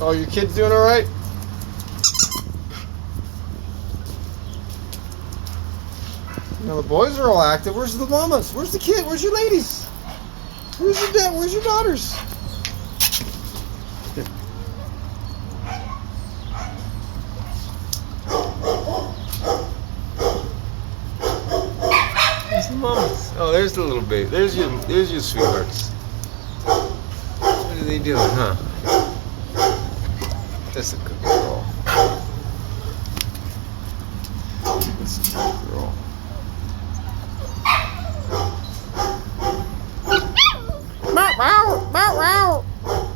Oh, your kid's doing all right? You know, the boys are all active. Where's the mamas? Where's the kid? Where's your ladies? Where's your dad? Where's your daughters? There's the mamas. Oh, there's the little baby. There's your sweethearts. What are they doing, huh? That's a good girl. That's a good girl. Bow, bow, bow, bow.